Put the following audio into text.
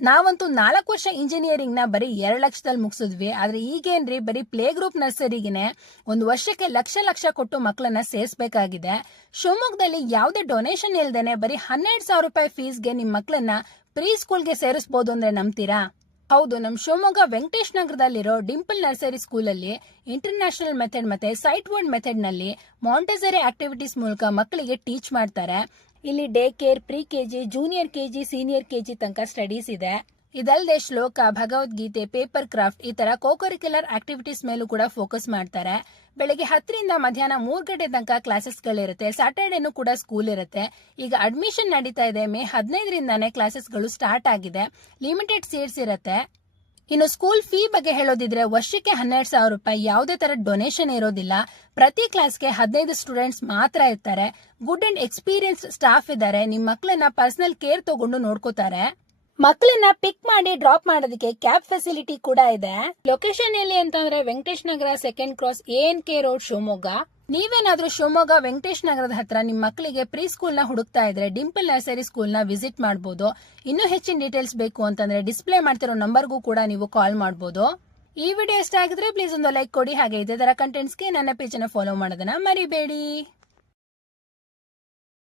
ನಾವಂತೂ 4 ವರ್ಷ ಇಂಜಿನಿಯರಿಂಗ್ ನ ಬರೀ 2 ಲಕ್ಷದಲ್ಲಿ ಮುಗಿಸಿದ್ವಿ. ಆದ್ರೆ ಈಗೇನ್ರಿ ಬರೀ ಪ್ಲೇ ಗ್ರೂಪ್ ನರ್ಸರಿಗೆನೆ 1 ವರ್ಷಕ್ಕೆ ಲಕ್ಷ ಕೊಟ್ಟು ಮಕ್ಕಳನ್ನ ಸೇರಿಸಬೇಕಾಗಿದೆ. ಶಿವಮೊಗ್ಗದಲ್ಲಿ ಯಾವುದೇ ಡೊನೇಷನ್ ಇಲ್ದೇನೆ ಬರೀ 12,000 ರೂಪಾಯಿ ಫೀಸ್ಗೆ ನಿಮ್ ಮಕ್ಕಳನ್ನ ಪ್ರೀ ಸ್ಕೂಲ್ಗೆ ಸೇರಿಸಬಹುದು ಅಂದ್ರೆ ನಂಬ್ತೀರಾ? ಹೌದು, ನಮ್ ಶಿವಮೊಗ್ಗ ವೆಂಕಟೇಶ್ ನಗರದಲ್ಲಿರೋ ಡಿಂಪಲ್ ನರ್ಸರಿ ಸ್ಕೂಲಲ್ಲಿ ಇಂಟರ್ನ್ಯಾಷನಲ್ ಮೆಥಡ್ ಮತ್ತೆ ಸೈಟ್ ವರ್ಡ್ ಮೆಥಡ್ ನಲ್ಲಿ ಮಾಂಟೆಸರಿ ಆಕ್ಟಿವಿಟೀಸ್ ಮೂಲಕ ಮಕ್ಕಳಿಗೆ ಟೀಚ್ ಮಾಡ್ತಾರೆ. ಇಲ್ಲಿ day care, pre KG, junior KG, senior KG ತನಕ ಸ್ಟಡೀಸ್ ಇದೆ. ಇದಲ್ಲದೆ ಶ್ಲೋಕ, ಭಗವದ್ಗೀತೆ, ಪೇಪರ್ ಕ್ರಾಫ್ಟ್ ಈ ತರ ಕೋಕರಿಕ್ಯುಲರ್ ಆಕ್ಟಿವಿಟೀಸ್ ಮೇಲೂ ಕೂಡ ಫೋಕಸ್ ಮಾಡ್ತಾರೆ. ಬೆಳಗ್ಗೆ 10 ರಿಂದ ಮಧ್ಯಾಹ್ನ 3 ಗಂಟೆ ತನಕ ಕ್ಲಾಸಸ್ಗಳಿರುತ್ತೆ. ಸ್ಯಾಟರ್ಡೇನು ಕೂಡ ಸ್ಕೂಲ್ ಇರುತ್ತೆ. ಈಗ ಅಡ್ಮಿಷನ್ ನಡೀತಾ ಇದೆ. ಮೇ 15ರಿಂದಾನೇ ಕ್ಲಾಸಸ್ಗಳು ಸ್ಟಾರ್ಟ್ ಆಗಿದೆ. ಲಿಮಿಟೆಡ್ ಸೀಟ್ಸ್ ಇರುತ್ತೆ. ಇನ್ನು ಸ್ಕೂಲ್ ಫೀ ಬಗ್ಗೆ ಹೇಳೋದಿದ್ರೆ ವರ್ಷಕ್ಕೆ 12,000 ರೂಪಾಯಿ. ಯಾವುದೇ ತರ ಡೊನೇಷನ್ ಇರೋದಿಲ್ಲ. ಪ್ರತಿ ಕ್ಲಾಸ್ಗೆ 15 ಸ್ಟೂಡೆಂಟ್ಸ್ ಮಾತ್ರ ಇರ್ತಾರೆ. ಗುಡ್ ಅಂಡ್ ಎಕ್ಸ್ಪೀರಿಯನ್ಸ್ ಸ್ಟಾಫ್ ಇದ್ದಾರೆ. ನಿಮ್ ಮಕ್ಕಳನ್ನ ಪರ್ಸನಲ್ ಕೇರ್ ತಗೊಂಡು ನೋಡ್ಕೋತಾರೆ. ಮಕ್ಕಳನ್ನ ಪಿಕ್ ಮಾಡಿ ಡ್ರಾಪ್ ಮಾಡೋದಕ್ಕೆ ಕ್ಯಾಬ್ ಫೆಸಿಲಿಟಿ ಕೂಡ ಇದೆ. ಲೊಕೇಶನ್ ಎಲ್ಲಿ ಅಂತಂದ್ರೆ ವೆಂಕಟೇಶ್ ನಗರ, 2nd cross, ANK road, Shivamogga. ನೀವೇನಾದ್ರೂ ಶಿವಮೊಗ್ಗ ವೆಂಕಟೇಶ್ ನಗರದ ಹತ್ರ ನಿಮ್ ಮಕ್ಕಳಿಗೆ ಪ್ರೀ ಸ್ಕೂಲ್ ನ ಹುಡುಕ್ತಾ ಇದ್ರೆ ಡಿಂಪಲ್ ನರ್ಸರಿ ಸ್ಕೂಲ್ ನ ವಿಸಿಟ್ ಮಾಡಬಹುದು. ಇನ್ನೂ ಹೆಚ್ಚಿನ ಡೀಟೇಲ್ಸ್ ಬೇಕು ಅಂತಂದ್ರೆ ಡಿಸ್ಪ್ಲೇ ಮಾಡ್ತಿರೋ ನಂಬರ್ಗೂ ಕೂಡ ನೀವು ಕಾಲ್ ಮಾಡಬಹುದು. ಈ ವಿಡಿಯೋ ಇಷ್ಟ ಆಗಿದ್ರೆ ಪ್ಲೀಸ್ ಒಂದು ಲೈಕ್ ಕೊಡಿ. ಹಾಗೆ ಇದೇ ತರ ಕಂಟೆಂಟ್ಸ್ಗೆ ನನ್ನ ಪೇಜ್ ಅನ್ನು ಫಾಲೋ ಮಾಡೋದನ್ನ ಮರಿಬೇಡಿ.